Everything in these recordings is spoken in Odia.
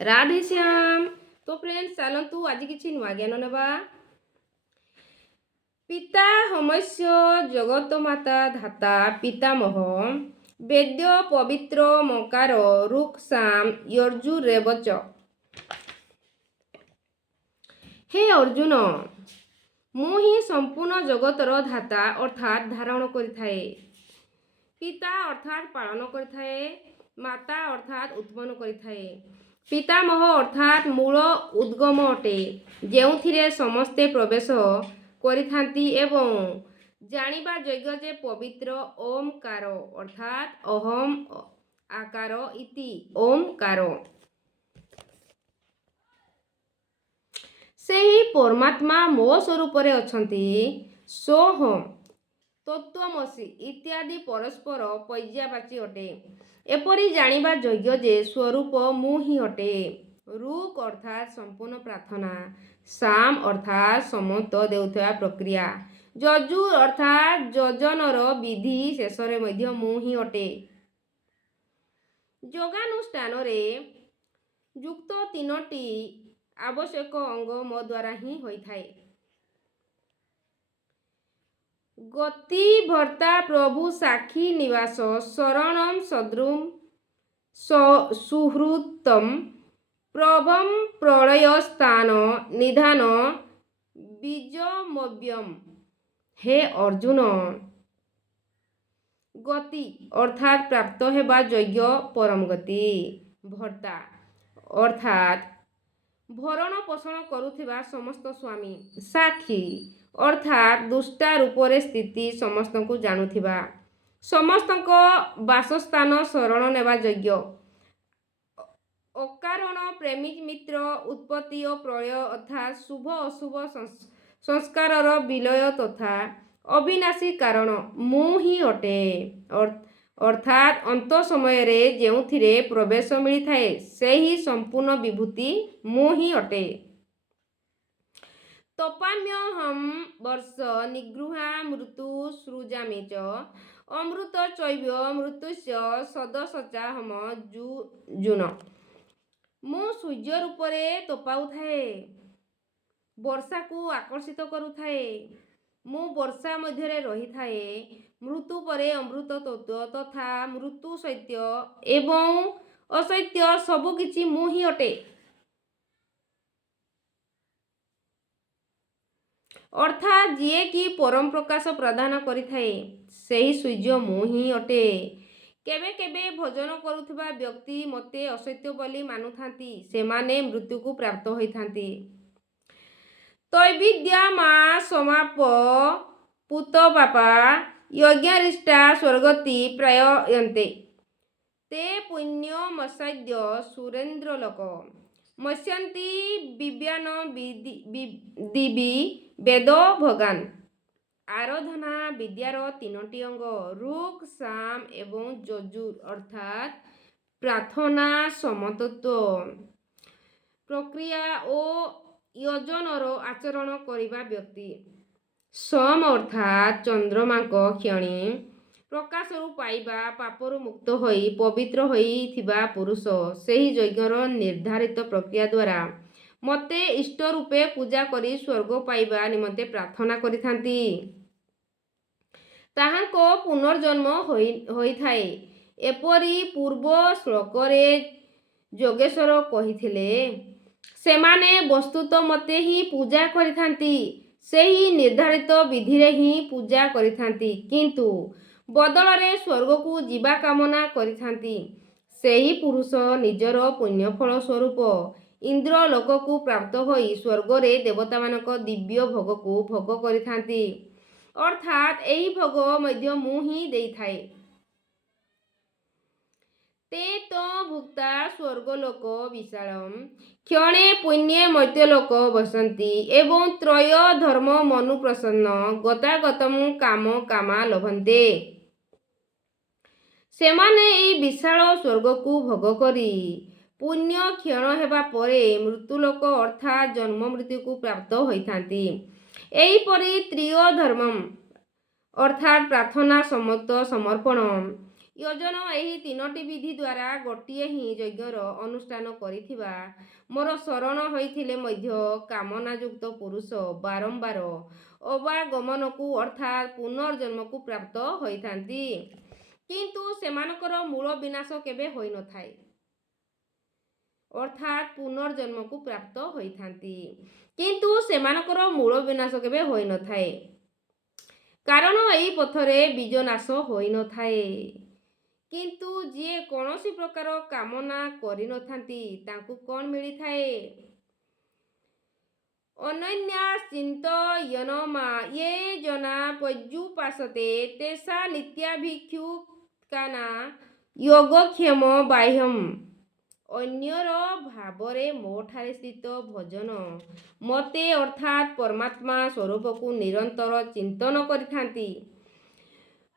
राधे श्याम। तो फ्रेंड्स चलतु आज किसी नुआ ज्ञान नेबा। पिता हमस्य जगत माता धाता पितामह वेद्य पवित्र मकार रुक् साम यजुरेवच। हे अर्जुन, मु ही संपूर्ण जगतर धाता अर्थात धारण करिथाए। पिता अर्थात पालन करिथाए, माता अर्थात उत्पन्न करिथाए, पितामह अर्थात मूल उद्गम अटे, जेउथिरे समस्ते प्रवेश करिथांती एवं जानिबा योग्य जे पवित्र ओमकार अर्थात अहम आकार इति ओमकार। सेही परमात्मा मो स्वरूपरे अछंती। सोहम तत्वमसि इत्यादि परस्पर पर्यायवाची अटे। एपरि जानिबा योग्य जे स्वरूप मु ही अटे। रुक अर्थात संपूर्ण प्रार्थना, साम अर्थात समस्त देउथवा प्रक्रिया, यजु अर्थात योजनर विधि शेषरे मध्य मु ही अटे। योगानुष्ठान रे युक्त तीनोटी आवश्यक अंग मो द्वारा ही होइथाए। गति भर्ता प्रभु साक्षी निवास शरणम सद्रुम सुहृतम प्रभम प्रलय स्थान निधान बीजमव्यम। हे अर्जुन, गति अर्थात प्राप्त हेबा योग्य परम गति, भर्ता अर्थात भरण पोषण करुथिबा समस्त स्वामी, साक्षी अर्थात दुष्टा रूपरे स्थिति समस्त को जानुथिबा, समस्त वासस्थान शरण नेबा योग्य, अकारण प्रेमिक मित्र उत्पत्ति और प्रलय अर्थात शुभ अशुभ संस्कारर विलय तथा अविनाशी कारण मु ही अटे। अर्थात अंत समय रे जेउथिरे प्रवेश मिलिथाए सेही संपूर्ण विभूति मु ही अटे। तपाम्यहं वर्ष निगृहा मृत्यु सृजामि च अमृत चैव मृत्युस्य सदसचाहम जुन। मु सूर्य रूपरे तपाउथाए, वर्षा को आकर्षित करुथाए। मु वर्षा मध्यरे रहिथाए। मृत्यु परे अमृत तत्व तथा मृत्यु सत्य एवं असत्य सबु किछि मु ही अटे। अर्थात जिए कि परम प्रकाश प्रदान करिथाए सेही सूर्य मु ही अटे। केबे केबे भजन करुथिबा व्यक्ति मते असत्य बोली मानुथांती, सेमाने मृत्यु को प्राप्त होइथांती। तैविद्या मा समाप पुत पापा यज्ञरिष्टा स्वर्गति प्रायन्ते ते पुण्यमसाद्य सुरेन्द्रलोक मस्यन्ति विज्ञान दिवि वेद भगान। आराधना विद्यार तीनोटी अंग रुक साम एवं यजुर अर्थात प्रार्थना समतत्व प्रक्रिया और योजनर आचरण करिबा व्यक्ति। सम अर्थात चंद्रमा क्षणी प्रकाशरु पाइबा पापरु मुक्त होई पवित्र होई थिबा पुरुष सेही यज्ञर निर्धारित प्रक्रिया द्वारा मते इष्ट रूपे पूजा करी स्वर्ग पाइबा निमंते प्रार्थना करिथांती। ताहांको पुनर्जन्म होइथाए। एपरि पूर्व श्लोकरे योगेश्वर कहिथिले, सेमाने वस्तुत मते ही पूजा करिथांती, सेही निर्धारित विधिरे ही पूजा करिथांती, किंतु बदलरे स्वर्ग को जीवा कामना करिथांती। सेही पुरुष निजर पुण्यफल स्वरूप इंद्र लोक को प्राप्त होई स्वर्गरे देवता मानक दिव्य भोग को भोग करिथांती। अर्थात एही भोग मध्य मु ही देइथाए। ते तो भुक्ता स्वर्गलोक विशालम क्षणे पुण्ये मर्त्यलोक बसंती एवं त्रय धर्म मनु प्रसन्न गतागतम काम कामा लभन्ते। सेमाने एई विशाल स्वर्ग को भोग करी पुण्य क्षण हेबा परे मृत्युलोक अर्थात जन्म मृत्यु को प्राप्त होइथांती। एही परि त्रिय धर्मम अर्थात प्रार्थना समत्व समर्पण ୟୋଜନ ଏହି ତିନୋଟି ବିଧି ଦ୍ୱାରା ଗୋଟିଏ ହିଁ ଯଜ୍ଞର ଅନୁଷ୍ଠାନ କରିଥିବା ମୋର ଶରଣ ହୋଇଥିଲେ ମଧ୍ୟ କାମନାଯୁକ୍ତ ପୁରୁଷ ବାରମ୍ବାର ଅବାଗମନକୁ ଅର୍ଥାତ୍ ପୁନର୍ଜନ୍ମକୁ ପ୍ରାପ୍ତ ହୋଇଥାନ୍ତି, କିନ୍ତୁ ସେମାନଙ୍କର ମୂଳ ବିନାଶ କେବେ ହୋଇନଥାଏ। ଅର୍ଥାତ୍ ପୁନର୍ଜନ୍ମକୁ ପ୍ରାପ୍ତ ହୋଇଥାନ୍ତି, କିନ୍ତୁ ସେମାନଙ୍କର ମୂଳ ବିନାଶ କେବେ ହୋଇନଥାଏ, କାରଣ ଏହି ପଥରେ ବୀଜ ନାଶ ହୋଇନଥାଏ। କିନ୍ତୁ ଯିଏ କୌଣସି ପ୍ରକାର କାମନା କରିନଥାନ୍ତି ତାଙ୍କୁ କ'ଣ ମିଳିଥାଏ? ଅନନ୍ୟାଶ୍ଚିନ୍ତୟନମା ୟେ ଜନା ପର୍ଯ୍ୟୁପାସତେ ତେଷା ନିତ୍ୟାଭିକ୍ଷୁକାନା ଯୋଗକ୍ଷେମ ବାହ୍ୟମ୍। ଅନ୍ୟର ଭାବରେ ମୋଠାରେ ସ୍ଥିତ ଭଜନ ମୋତେ ଅର୍ଥାତ୍ ପରମାତ୍ମା ସ୍ୱରୂପକୁ ନିରନ୍ତର ଚିନ୍ତନ କରିଥାନ୍ତି।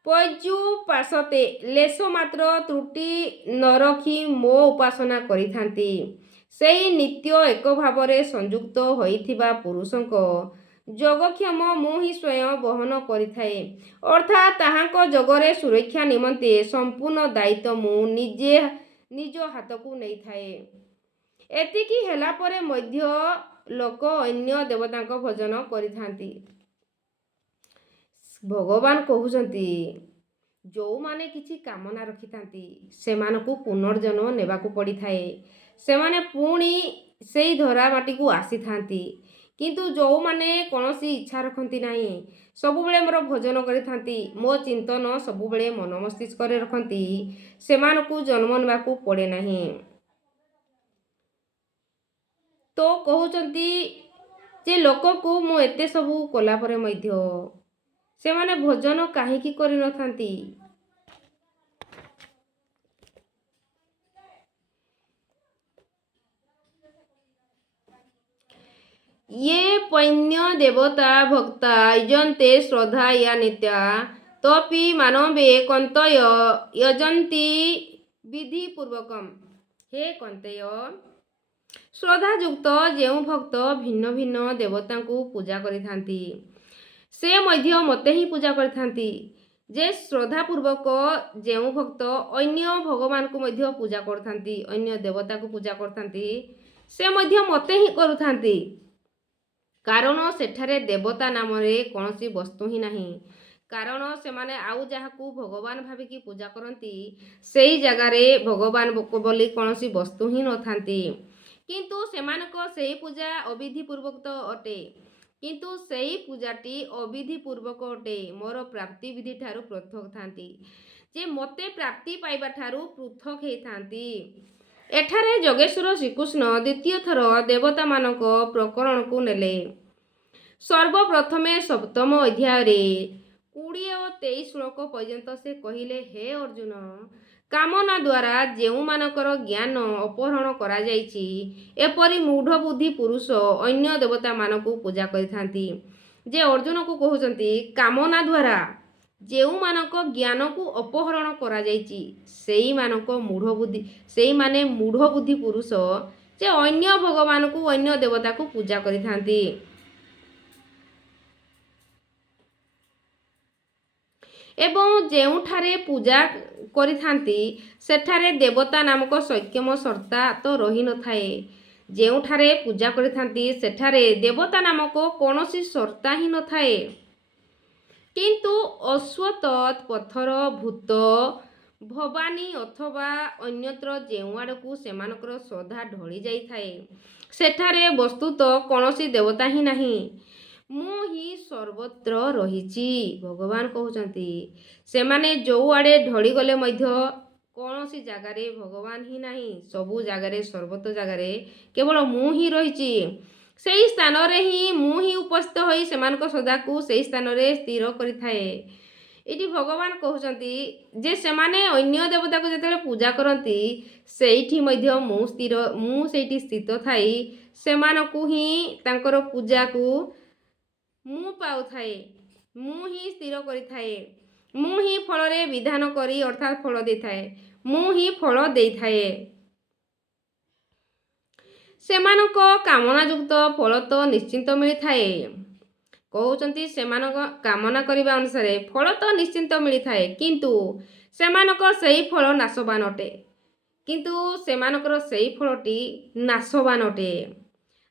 ପର୍ଯ୍ୟୁପାସତେ ଲେଶ ମାତ୍ର ତ୍ରୁଟି ନ ରଖି ମୋ ଉପାସନା କରିଥାନ୍ତି। ସେହି ନିତ୍ୟ ଏକ ଭାବରେ ସଂଯୁକ୍ତ ହୋଇଥିବା ପୁରୁଷଙ୍କ ଯୋଗକ୍ଷେମ ମୁଁ ହିଁ ସ୍ୱୟଂ ବହନ କରିଥାଏ, ଅର୍ଥାତ୍ ତାହାଙ୍କ ଯୋଗରେ ସୁରକ୍ଷା ନିମନ୍ତେ ସମ୍ପୂର୍ଣ୍ଣ ଦାୟିତ୍ୱ ମୁଁ ନିଜେ ନିଜ ହାତକୁ ନେଇଥାଏ। ଏତିକି ହେଲା ପରେ ମଧ୍ୟ ଲୋକ ଅନ୍ୟ ଦେବତାଙ୍କ ଭଜନ କରିଥାନ୍ତି। ଭଗବାନ କହୁଛନ୍ତି, ଯେଉଁମାନେ କିଛି କାମନା ରଖିଥାନ୍ତି ସେମାନଙ୍କୁ ପୁନର୍ଜନ୍ମ ନେବାକୁ ପଡ଼ିଥାଏ। ସେମାନେ ପୁଣି ସେହି ଧରା ମାଟିକୁ ଆସିଥାନ୍ତି। କିନ୍ତୁ ଯେଉଁମାନେ କୌଣସି ଇଚ୍ଛା ରଖନ୍ତି ନାହିଁ, ସବୁବେଳେ ମୋର ଭଜନ କରିଥାନ୍ତି, ମୋ ଚିନ୍ତନ ସବୁବେଳେ ମନ ମସ୍ତିଷ୍କରେ ରଖନ୍ତି, ସେମାନଙ୍କୁ ଜନ୍ମ ନେବାକୁ ପଡ଼େ ନାହିଁ। ତ କହୁଛନ୍ତି ଯେ ଲୋକଙ୍କୁ ମୁଁ ଏତେ ସବୁ କଲା ପରେ ମଧ୍ୟ ସେମାନେ ଭଜନ କାହିଁକି କରିନଥାନ୍ତି? ୟେ ପୈନ୍ୟ ଦେବତା ଭକ୍ତା ଯଜନ୍ତେ ଶ୍ରଦ୍ଧାୟା ନିତ୍ୟା ତପି ମାନବେ କନ୍ତୟ ଯଜନ୍ତି ବିଧିପୂର୍ବକମ୍। ହେ କନ୍ତେୟ, ଶ୍ରଦ୍ଧାଯୁକ୍ତ ଯେଉଁ ଭକ୍ତ ଭିନ୍ନ ଭିନ୍ନ ଦେବତାଙ୍କୁ ପୂଜା କରିଥାନ୍ତି ସେ ମଧ୍ୟ ମୋତେ ହିଁ ପୂଜା କରିଥାନ୍ତି। ଯେ ଶ୍ରଦ୍ଧାପୂର୍ବକ ଯେଉଁ ଭକ୍ତ ଅନ୍ୟ ଭଗବାନଙ୍କୁ ମଧ୍ୟ ପୂଜା କରିଥାନ୍ତି, ଅନ୍ୟ ଦେବତାକୁ ପୂଜା କରିଥାନ୍ତି, ସେ ମଧ୍ୟ ମୋତେ ହିଁ କରୁଥାନ୍ତି, କାରଣ ସେଠାରେ ଦେବତା ନାମରେ କୌଣସି ବସ୍ତୁ ହିଁ ନାହିଁ। କାରଣ ସେମାନେ ଆଉ ଯାହାକୁ ଭଗବାନ ଭାବିକି ପୂଜା କରନ୍ତି ସେହି ଜାଗାରେ ଭଗବାନ ବୋଲି କୌଣସି ବସ୍ତୁ ହିଁ ନଥାନ୍ତି। କିନ୍ତୁ ସେମାନଙ୍କ ସେହି ପୂଜା ଅବିଧିପୂର୍ବକ ତ ଅଟେ, କିନ୍ତୁ ସେହି ପୂଜାଟି ଅବିଧିପୂର୍ବକ ଅଟେ, ମୋର ପ୍ରାପ୍ତି ବିଧି ଠାରୁ ପୃଥକ୍ ଥାନ୍ତି, ଯେ ମୋତେ ପ୍ରାପ୍ତି ପାଇବା ଠାରୁ ପୃଥକ୍ ହେଇଥାନ୍ତି। ଏଠାରେ ଯୋଗେଶ୍ୱର ଶ୍ରୀକୃଷ୍ଣ ଦ୍ୱିତୀୟ ଥର ଦେବତାମାନଙ୍କ ପ୍ରକରଣକୁ ନେଲେ। ସର୍ବପ୍ରଥମେ ସପ୍ତମ ଅଧ୍ୟାୟରେ 20 ଓ 23 ଶ୍ଲୋକ ପର୍ଯ୍ୟନ୍ତ ସେ କହିଲେ, ହେ ଅର୍ଜୁନ, କାମନା ଦ୍ୱାରା ଯେଉଁମାନଙ୍କର ଜ୍ଞାନ ଅପହରଣ କରାଯାଇଛି, ଏପରି ମୂଢ଼ ବୁଦ୍ଧି ପୁରୁଷ ଅନ୍ୟ ଦେବତାମାନଙ୍କୁ ପୂଜା କରିଥାନ୍ତି। ଯେ ଅର୍ଜୁନକୁ କହୁଛନ୍ତି, କାମନା ଦ୍ୱାରା ଯେଉଁମାନଙ୍କ ଜ୍ଞାନକୁ ଅପହରଣ କରାଯାଇଛି ସେଇମାନେ ମୂଢ଼ ବୁଦ୍ଧି ପୁରୁଷ, ଯେ ଅନ୍ୟ ଭଗବାନଙ୍କୁ ଅନ୍ୟ ଦେବତାକୁ ପୂଜା କରିଥାନ୍ତି। ଏବଂ ଯେଉଁଠାରେ ପୂଜା କରିଥାନ୍ତି ସେଠାରେ ଦେବତା ନାମକ ସକ୍ଷମ ସତ୍ତା ତ ରହିନଥାଏ। ଯେଉଁଠାରେ ପୂଜା କରିଥାନ୍ତି ସେଠାରେ ଦେବତା ନାମକ କୌଣସି ସତ୍ତା ହିଁ ନଥାଏ। କିନ୍ତୁ ଅଶ୍ୱତଥ୍ ପଥର, ଭୂତ, ଭବାନୀ ଅଥବା ଅନ୍ୟତ୍ର ଯେଉଁଆଡ଼କୁ ସେମାନଙ୍କର ଶ୍ରଦ୍ଧା ଢଳି ଯାଇଥାଏ ସେଠାରେ ବସ୍ତୁତଃ କୌଣସି ଦେବତା ହିଁ ନାହିଁ। ମୁଁ ହିଁ ସର୍ବତ୍ର ରହିଛି। ଭଗବାନ କହୁଛନ୍ତି, ସେମାନେ ଯେଉଁଆଡ଼େ ଢଳିଗଲେ ମଧ୍ୟ କୌଣସି ଜାଗାରେ ଭଗବାନ ହିଁ ନାହିଁ। ସବୁ ଜାଗାରେ, ସର୍ବତ୍ର ଜାଗାରେ କେବଳ ମୁଁ ହିଁ ରହିଛି। ସେହି ସ୍ଥାନରେ ହିଁ ମୁଁ ହିଁ ଉପସ୍ଥିତ ହୋଇ ସେମାନଙ୍କ ଶ୍ରଦ୍ଧାକୁ ସେହି ସ୍ଥାନରେ ସ୍ଥିର କରିଥାଏ। ଏଠି ଭଗବାନ କହୁଛନ୍ତି ଯେ ସେମାନେ ଅନ୍ୟ ଦେବତାକୁ ଯେତେବେଳେ ପୂଜା କରନ୍ତି ସେଇଠି ମଧ୍ୟ ମୁଁ ସେଇଠି ସ୍ଥିତ ଥାଇ ସେମାନଙ୍କୁ ହିଁ ତାଙ୍କର ପୂଜାକୁ ମୁଁ ପାଉଥାଏ, ମୁଁ ହିଁ ସ୍ଥିର କରିଥାଏ, ମୁଁ ହିଁ ଫଳରେ ବିଧାନ କରି ଅର୍ଥାତ୍ ଫଳ ଦେଇଥାଏ, ମୁଁ ହିଁ ଫଳ ଦେଇଥାଏ। ସେମାନଙ୍କ କାମନାଯୁକ୍ତ ଫଳ ତ ନିଶ୍ଚିତ ମିଳିଥାଏ। କହୁଛନ୍ତି ସେମାନଙ୍କ କାମନା କରିବା ଅନୁସାରେ ଫଳ ତ ନିଶ୍ଚିନ୍ତ ମିଳିଥାଏ, କିନ୍ତୁ ସେମାନଙ୍କ ସେଇ ଫଳ ନାଶବାନ ଅଟେ। କିନ୍ତୁ ସେମାନଙ୍କର ସେଇ ଫଳଟି ନାଶବାନ ଅଟେ।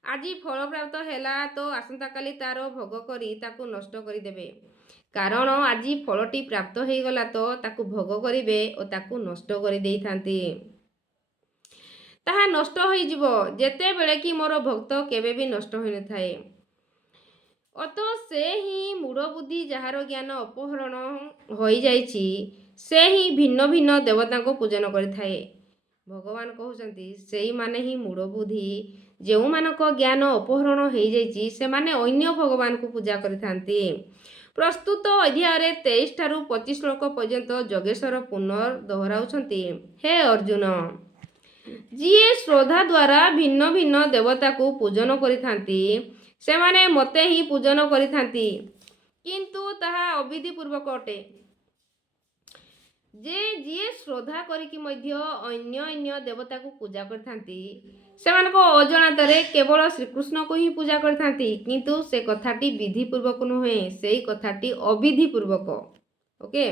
ଆଜି ଫଳ ପ୍ରାପ୍ତ ହେଲା ତ ଆସନ୍ତାକାଲି ତାର ଭୋଗ କରି ତାକୁ ନଷ୍ଟ କରିଦେବେ। କାରଣ ଆଜି ଫଳଟି ପ୍ରାପ୍ତ ହେଇଗଲା ତ ତାକୁ ଭୋଗ କରିବେ ଓ ତାକୁ ନଷ୍ଟ କରିଦେଇଥାନ୍ତି। ତାହା ନଷ୍ଟ ହୋଇଯିବ ଯେତେବେଳେ କି ମୋର ଭକ୍ତ କେବେ ବି ନଷ୍ଟ ହୋଇନଥାଏ। ଅତ ସେ ହିଁ ମୂଢ଼ ବୁଦ୍ଧି, ଯାହାର ଜ୍ଞାନ ଅପହରଣ ହୋଇଯାଇଛି, ସେ ହିଁ ଭିନ୍ନ ଭିନ୍ନ ଦେବତାଙ୍କୁ ପୂଜନ କରିଥାଏ। ଭଗବାନ କହୁଛନ୍ତି ସେଇମାନେ ହିଁ ମୂଢ଼ ବୁଦ୍ଧି, ଯେଉଁମାନଙ୍କ ଜ୍ଞାନ ଅପହରଣ ହୋଇଯାଇଛି, ସେମାନେ ଅନ୍ୟ ଭଗବାନଙ୍କୁ ପୂଜା କରିଥାନ୍ତି। ପ୍ରସ୍ତୁତ ଅଧ୍ୟାୟରେ 23 ଠାରୁ 25 ଶ୍ଲୋକ ପର୍ଯ୍ୟନ୍ତ ଯୋଗେଶ୍ୱର ପୁନଃ ଦୋହରାଉଛନ୍ତି, ହେ ଅର୍ଜୁନ, ଯିଏ ଶ୍ରଦ୍ଧା ଦ୍ୱାରା ଭିନ୍ନ ଭିନ୍ନ ଦେବତାକୁ ପୂଜନ କରିଥାନ୍ତି, ସେମାନେ ମୋତେ ହିଁ ପୂଜନ କରିଥାନ୍ତି, କିନ୍ତୁ ତାହା ଅବିଧିପୂର୍ବକ ଅଟେ। ଯିଏ ଶ୍ରଦ୍ଧା କରିକି ମଧ୍ୟ ଅନ୍ୟ ଦେବତାକୁ ପୂଜା କରିଥାନ୍ତି, ସେମାନଙ୍କ ଅଜଣାତରେ କେବଳ ଶ୍ରୀକୃଷ୍ଣକୁ ହିଁ ପୂଜା କରିଥାନ୍ତି, କିନ୍ତୁ ସେ କଥାଟି ବିଧିପୂର୍ବକ ନୁହେଁ, ସେଇ କଥାଟି ଅବିଧିପୂର୍ବକ। ଓକେ,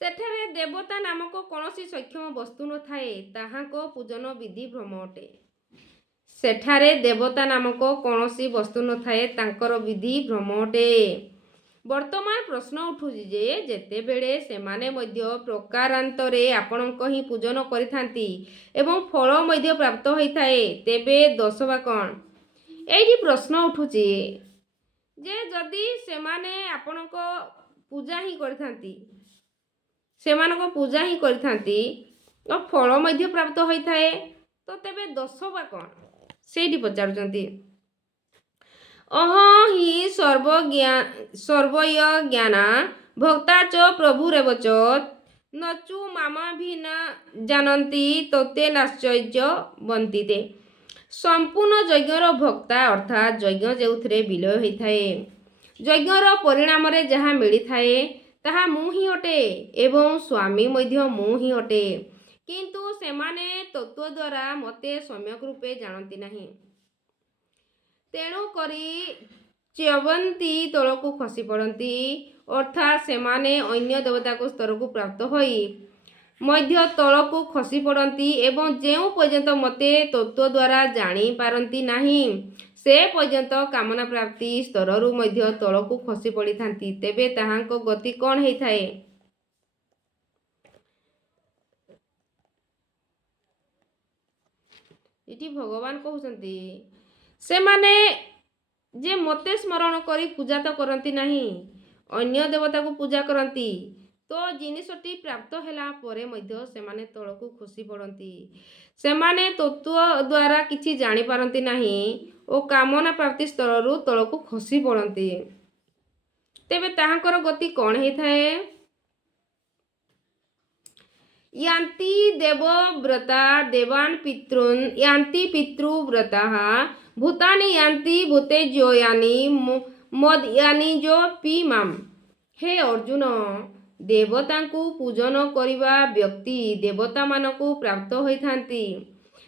ସେଠାରେ ଦେବତା ନାମକ କୌଣସି ସକ୍ଷମ ବସ୍ତୁ ନଥାଏ, ତାହାଙ୍କ ପୂଜନ ବିଧି ଭ୍ରମ ଅଟେ। ସେଠାରେ ଦେବତା ନାମକ କୌଣସି ବସ୍ତୁ ନଥାଏ, ତାଙ୍କର ବିଧି ଭ୍ରମ ଅଟେ। ବର୍ତ୍ତମାନ ପ୍ରଶ୍ନ ଉଠୁଛି ଯେ ଯେତେବେଳେ ସେମାନେ ମଧ୍ୟ ପ୍ରକାରାନ୍ତରେ ଆପଣଙ୍କ ହିଁ ପୂଜନ କରିଥାନ୍ତି ଏବଂ ଫଳ ମଧ୍ୟ ପ୍ରାପ୍ତ ହୋଇଥାଏ, ତେବେ ଦୋଷ ବା କ'ଣ? ଏଇଠି ପ୍ରଶ୍ନ ଉଠୁଛି ଯେ ଯଦି ସେମାନେ ଆପଣଙ୍କ ପୂଜା ହିଁ କରିଥାନ୍ତି, ସେମାନଙ୍କ ପୂଜା ହିଁ କରିଥାନ୍ତି ଓ ଫଳ ମଧ୍ୟ ପ୍ରାପ୍ତ ହୋଇଥାଏ, ତ ତେବେ ଦୋଷ ବା କ'ଣ? ସେଇଠି ପଚାରୁଛନ୍ତି। ଅହଂ ହି ସର୍ବୟ ଜ୍ଞାନା ଭକ୍ତା ଚ ପ୍ରଭୁରେବ ଚ ନଚୁ ମାମାଭିନା ଜାନନ୍ତି ତତେ ନାଶ୍ଚର୍ଯ୍ୟ ବନ୍ତିତେ। ସମ୍ପୂର୍ଣ୍ଣ ଯଜ୍ଞର ଭକ୍ତା ଅର୍ଥାତ୍ ଯଜ୍ଞ ଯେଉଁଥିରେ ବିଲୟ ହୋଇଥାଏ, ଯଜ୍ଞର ପରିଣାମରେ ଯାହା ମିଳିଥାଏ ତାହା ମୁଁ ହିଁ ଅଟେ ଏବଂ ସ୍ୱାମୀ ମଧ୍ୟ ମୁଁ ହିଁ ଅଟେ, କିନ୍ତୁ ସେମାନେ ତତ୍ତ୍ୱ ଦ୍ୱାରା ମୋତେ ସମ୍ୟକ୍ ରୂପେ ଜାଣନ୍ତି ନାହିଁ। ତେଣୁ କରି ଚ୍ୟବନ୍ତି, ତଳକୁ ଖସି ପଡ଼ନ୍ତି, ଅର୍ଥାତ୍ ସେମାନେ ଅନ୍ୟ ଦେବତାଙ୍କ ସ୍ତରକୁ ପ୍ରାପ୍ତ ହୋଇ ମଧ୍ୟ ତଳକୁ ଖସି ପଡ଼ନ୍ତି ଏବଂ ଯେଉଁ ପର୍ଯ୍ୟନ୍ତ ମୋତେ ତତ୍ତ୍ୱ ଦ୍ୱାରା ଜାଣିପାରନ୍ତି ନାହିଁ, ସେ ପର୍ଯ୍ୟନ୍ତ କାମନା ପ୍ରାପ୍ତି ସ୍ତରରୁ ମଧ୍ୟ ତଳକୁ ଖସି ପଡ଼ିଥାନ୍ତି। ତେବେ ତାହାଙ୍କ ଗତି କ'ଣ ହେଇଥାଏ? ଏଠି ଭଗବାନ କହୁଛନ୍ତି ସେମାନେ ଯେ ମୋତେ ସ୍ମରଣ କରି ପୂଜା ତ କରନ୍ତି ନାହିଁ, ଅନ୍ୟ ଦେବତାକୁ ପୂଜା କରନ୍ତି, ତ ଜିନିଷଟି ପ୍ରାପ୍ତ ହେଲା ପରେ ମଧ୍ୟ ସେମାନେ ତଳକୁ ଖସି ପଡ଼ନ୍ତି। ସେମାନେ ତତ୍ତ୍ୱ ଦ୍ୱାରା କିଛି ଜାଣିପାରନ୍ତି ନାହିଁ ଓ କାମନା ପ୍ରାପ୍ତି ସ୍ତରରୁ ତଳକୁ ଖସି ପଡ଼ନ୍ତି। ତେବେ ତାହାଙ୍କର ଗତି କ'ଣ ହେଇଥାଏ? ୟାନ୍ତି ଦେବବ୍ରତା ଦେବାନ୍ ପିତॄନ୍ ୟାନ୍ତି ପିତୃବ୍ରତାଃ ଭୂତାନି ୟାନ୍ତି ଭୂତେଜୋ ୟାନି ମଦ୍ୟାନି ଯୋ ମାମ୍। ହେ ଅର୍ଜୁନ, ଦେବତାଙ୍କୁ ପୂଜନ କରିବା ବ୍ୟକ୍ତି ଦେବତାମାନଙ୍କୁ ପ୍ରାପ୍ତ ହୋଇଥାନ୍ତି।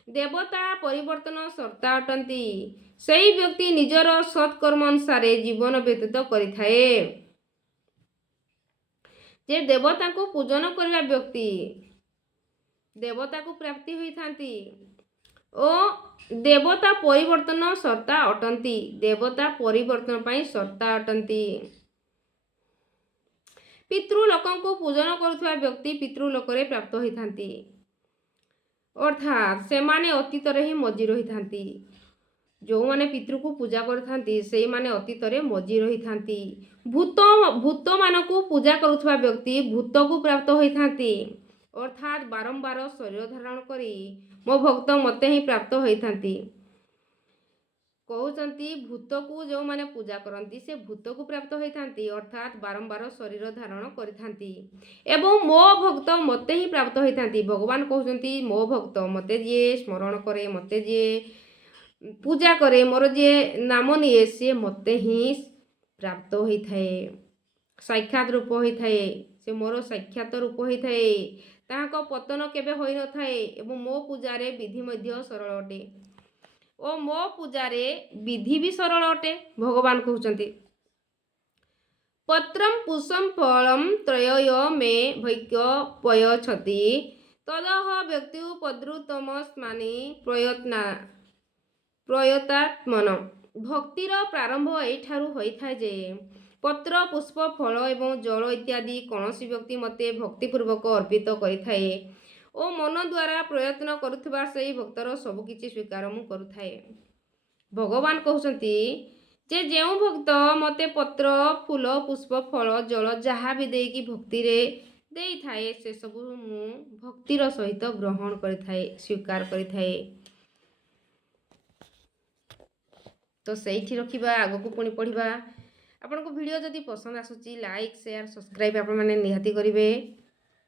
ଦେବତା ପରିବର୍ତ୍ତନ ସର୍ତ୍ତା ଅଟନ୍ତି। ସେହି ବ୍ୟକ୍ତି ନିଜର ସତ୍କର୍ମ ଅନୁସାରେ ଜୀବନ ବ୍ୟତୀତ କରିଥାଏ। ଯେ ଦେବତାଙ୍କୁ ପୂଜନ କରିବା ବ୍ୟକ୍ତି ଦେବତାକୁ ପ୍ରାପ୍ତି ହୋଇଥାନ୍ତି ଓ ଦେବତା ପରିବର୍ତ୍ତନ ସର୍ତ୍ତା ଅଟନ୍ତି। ଦେବତା ପରିବର୍ତ୍ତନ ପାଇଁ ସର୍ତ୍ତା ଅଟନ୍ତି। ପିତୃଲୋକଙ୍କୁ ପୂଜନ କରୁଥିବା ବ୍ୟକ୍ତି ପିତୃଲୋକରେ ପ୍ରାପ୍ତ ହୋଇଥାନ୍ତି, ଅର୍ଥାତ୍ ସେମାନେ ଅତୀତରେ ହିଁ ମଜି ରହିଥାନ୍ତି। ଯେଉଁମାନେ ପିତୃକୁ ପୂଜା କରିଥାନ୍ତି ସେଇମାନେ ଅତୀତରେ ମଜି ରହିଥାନ୍ତି। ଭୂତମାନଙ୍କୁ ପୂଜା କରୁଥିବା ବ୍ୟକ୍ତି ଭୂତକୁ ପ୍ରାପ୍ତ ହୋଇଥାନ୍ତି, ଅର୍ଥାତ୍ ବାରମ୍ବାର ଶରୀର ଧାରଣ କରି ମୋ ଭକ୍ତ ମୋତେ ହିଁ ପ୍ରାପ୍ତ ହୋଇଥାନ୍ତି। କହୁଛନ୍ତି ଭୂତକୁ ଯେଉଁମାନେ ପୂଜା କରନ୍ତି ସେ ଭୂତକୁ ପ୍ରାପ୍ତ ହୋଇଥାନ୍ତି, ଅର୍ଥାତ୍ ବାରମ୍ବାର ଶରୀର ଧାରଣ କରିଥାନ୍ତି ଏବଂ ମୋ ଭକ୍ତ ମୋତେ ହିଁ ପ୍ରାପ୍ତ ହୋଇଥାନ୍ତି। ଭଗବାନ କହୁଛନ୍ତି ମୋ ଭକ୍ତ, ମୋତେ ଯିଏ ସ୍ମରଣ କରେ, ମୋତେ ଯିଏ ପୂଜା କରେ, ମୋର ଯିଏ ନାମ ନିଏ, ସିଏ ମୋତେ ହିଁ ପ୍ରାପ୍ତ ହୋଇଥାଏ, ସାକ୍ଷାତ ରୂପ ହୋଇଥାଏ, ସେ ମୋର ସାକ୍ଷାତ ରୂପ ହୋଇଥାଏ। ତାହାଙ୍କ ପତନ କେବେ ହୋଇନଥାଏ ଏବଂ ମୋ ପୂଜାରେ ବିଧି ମଧ୍ୟ ସରଳ ଅଟେ। ଓ ମୋ ପୂଜାରେ ବିଧି ବି ସରଳ ଅଟେ। ଭଗବାନ କହୁଛନ୍ତି ପତ୍ରಂ ପୁଷମ୍ ଫଳମ୍ ତ୍ରୟୟ ମେ ଭୈକ୍ୟ ପୟଛତି ତଦହ ବ୍ୟକ୍ତିପଦୃତମସ୍ମାନି ପ୍ରୟତାତ୍ମନ। ଭକ୍ତିର ପ୍ରାରମ୍ଭ ଏଇଠାରୁ ହୋଇଥାଏ ଯେ ପତ୍ର ପୁଷ୍ପ ଫଳ ଏବଂ ଜଳ ଇତ୍ୟାଦି କୌଣସି ବ୍ୟକ୍ତି ମୋତେ ଭକ୍ତିପୂର୍ବକ ଅର୍ପିତ କରିଥାଏ ଓ ମନ ଦ୍ୱାରା ପ୍ରୟତ୍ନ କରୁଥିବା ସେହି ଭକ୍ତର ସବୁକିଛି ସ୍ୱୀକାର ମୁଁ କରୁଥାଏ। ଭଗବାନ କହୁଛନ୍ତି ଯେ ଯେଉଁ ଭକ୍ତ ମୋତେ ପତ୍ର ଫୁଲ ପୁଷ୍ପ ଫଳ ଜଳ ଯାହା ବି ଦେଇକି ଭକ୍ତିରେ ଦେଇଥାଏ ସେସବୁ ମୁଁ ଭକ୍ତିର ସହିତ ଗ୍ରହଣ କରିଥାଏ, ସ୍ୱୀକାର କରିଥାଏ। ତ ସେଇଠି ରଖିବା, ଆଗକୁ ପୁଣି ପଢ଼ିବା। ଆପଣଙ୍କୁ ଭିଡ଼ିଓ ଯଦି ପସନ୍ଦ ଆସୁଛି ଲାଇକ୍ ସେୟାର ସବସ୍କ୍ରାଇବ୍ ଆପଣମାନେ ନିହାତି କରିବେ।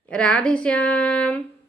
ରାଧେ ଶ୍ୟାମ।